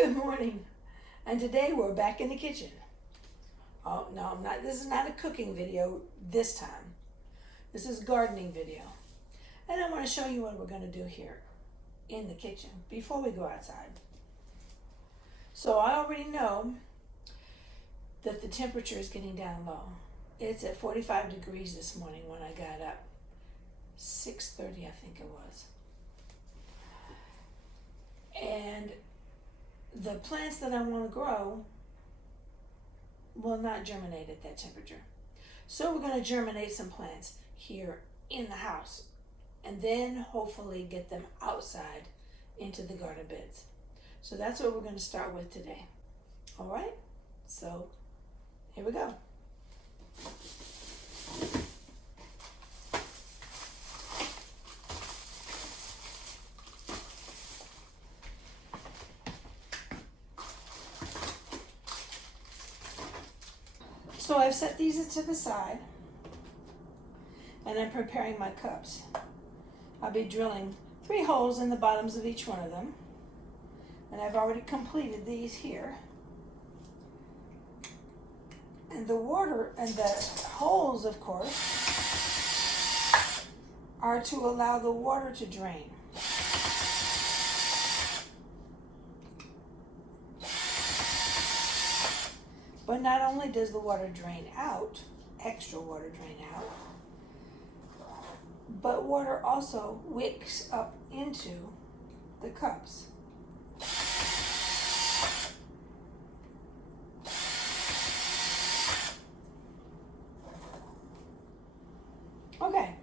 Good morning. And today we're back in the kitchen. Oh, no, I'm not. This is not a cooking video this time. This is gardening video. And I want to show you what we're going to do here in the kitchen before we go outside. So I already know that the temperature is getting down low. It's at 45 degrees this morning when I got up. 6:30, I think it was. And the plants that I want to grow will not germinate at that temperature. So we're going to germinate some plants here in the house and then hopefully get them outside into the garden beds. So that's what we're going to start with today. All right? So here we go. So I've set these to the side and I'm preparing my cups. I'll be drilling 3 holes in the bottoms of each one of them. And I've already completed these here. And the water and the holes, of course, are to allow the water to drain. But not only does the water drain out, extra water drain out, but water also wicks up into the cups. Okay,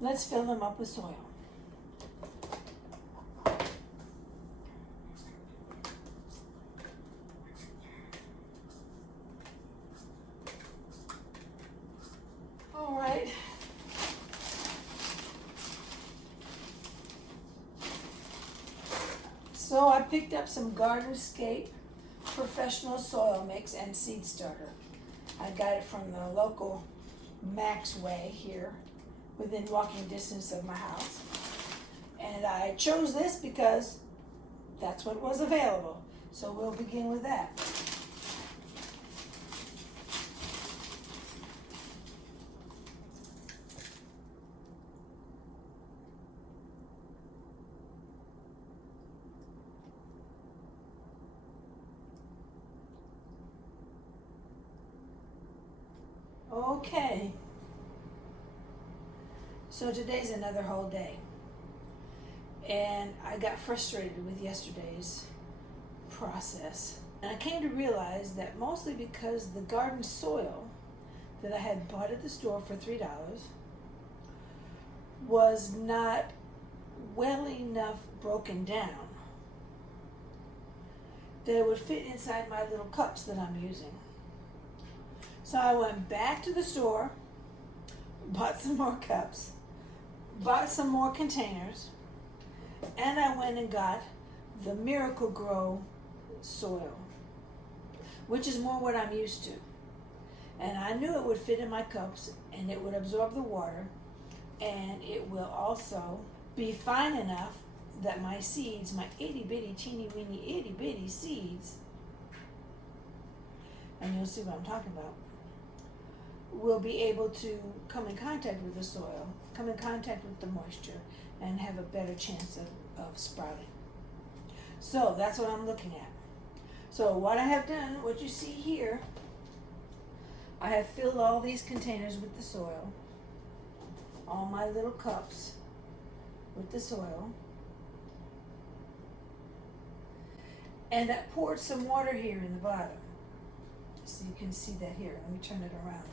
let's fill them up with soil. All right. So I picked up some Gardenscape Professional Soil Mix and Seed Starter. I got it from the local Maxway here within walking distance of my house. And I chose this because that's what was available. So we'll begin with that. Okay, so today's another whole day, and I got frustrated with yesterday's process, and I came to realize that mostly because the garden soil that I had bought at the store for $3 was not well enough broken down that it would fit inside my little cups that I'm using. So I went back to the store, bought some more cups, bought some more containers, and I went and got the Miracle-Gro soil, which is more what I'm used to. And I knew it would fit in my cups and it would absorb the water, and it will also be fine enough that my seeds, my itty bitty teeny weeny itty bitty seeds, and you'll see what I'm talking about, will be able to come in contact with the soil, come in contact with the moisture, and have a better chance of sprouting. So that's what I'm looking at. So what I have done, what you see here, I have filled all these containers with the soil, all my little cups with the soil, and I poured some water here in the bottom. So you can see that here. Let me turn it around.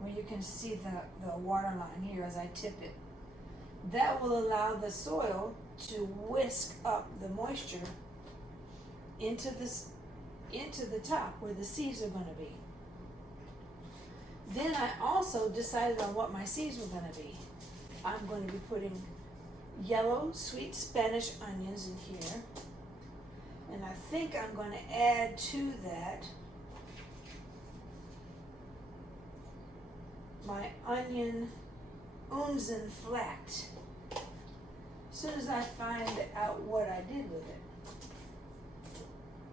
Where you can see the water line here as I tip it. That will allow the soil to whisk up the moisture into the top where the seeds are going to be. Then I also decided on what my seeds were going to be. I'm going to be putting yellow sweet Spanish onions in here. And I think I'm going to add to that my onion Unzen flat. as soon as I find out what I did with it.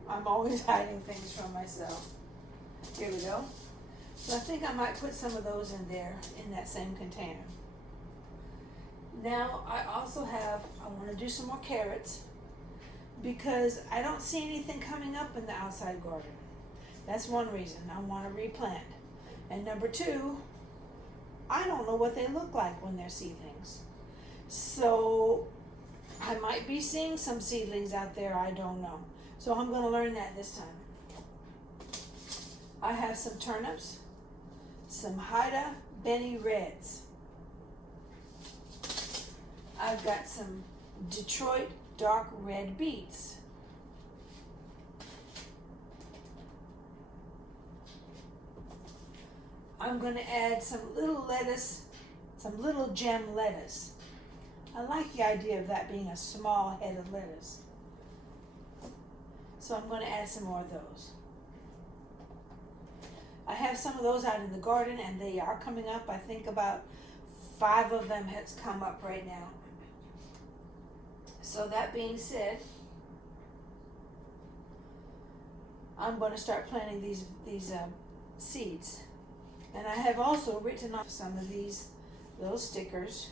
I'm always hiding things from myself. Here we go. So I think I might put some of those in there in that same container. Now I also want to do some more carrots because I don't see anything coming up in the outside garden. That's one reason I want to replant. And number two, I don't know what they look like when they're seedlings. So I might be seeing some seedlings out there, I don't know. So I'm going to learn that this time. I have some turnips, some Haida Benny Reds. I've got some Detroit dark red beets. I'm going to add some little lettuce, some little gem lettuce. I like the idea of that being a small head of lettuce. So I'm going to add some more of those. I have some of those out in the garden and they are coming up. I think about 5 of them has come up right now. So that being said, I'm going to start planting these seeds. And I have also written off some of these little stickers,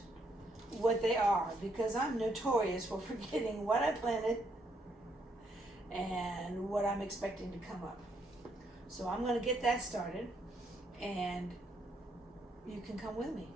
what they are, because I'm notorious for forgetting what I planted and what I'm expecting to come up. So I'm going to get that started, and you can come with me.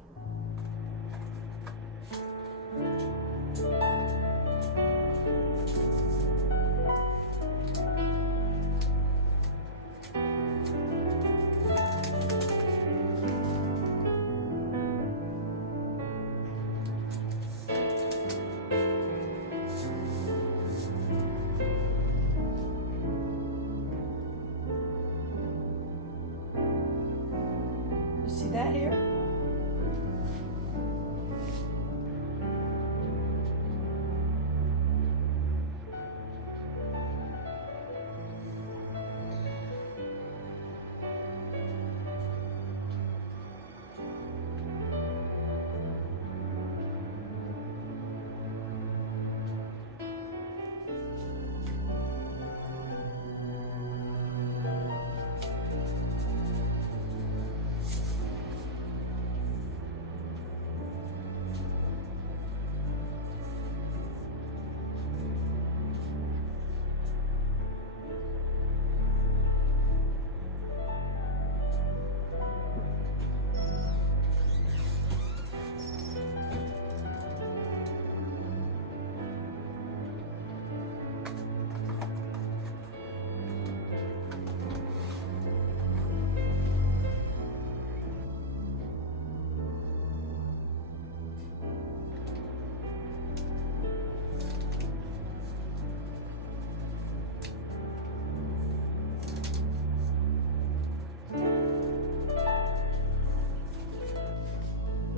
See that here?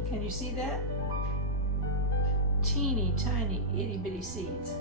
Can you see that? Teeny tiny itty bitty seeds.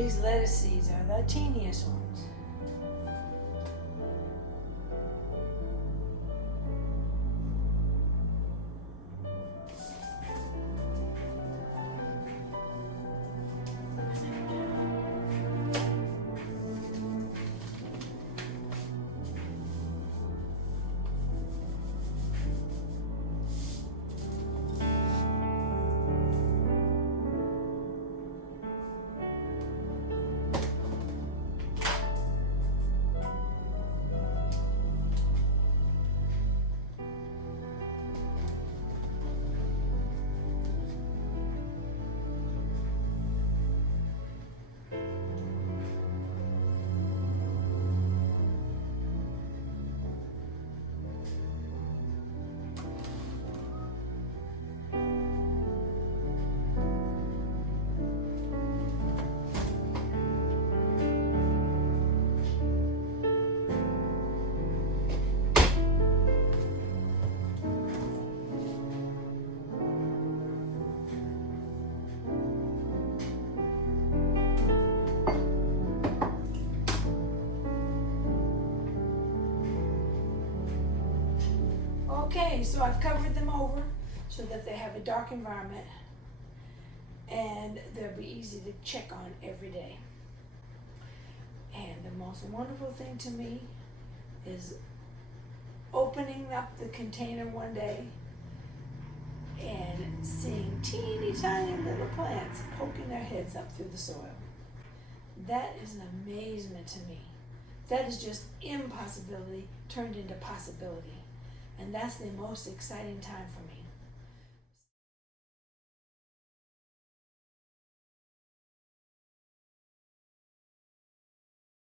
These lettuce seeds are the teeniest ones. Okay, so I've covered them over so that they have a dark environment and they'll be easy to check on every day. And the most wonderful thing to me is opening up the container one day and seeing teeny tiny little plants poking their heads up through the soil. That is an amazement to me. That is just impossibility turned into possibility. And that's the most exciting time for me.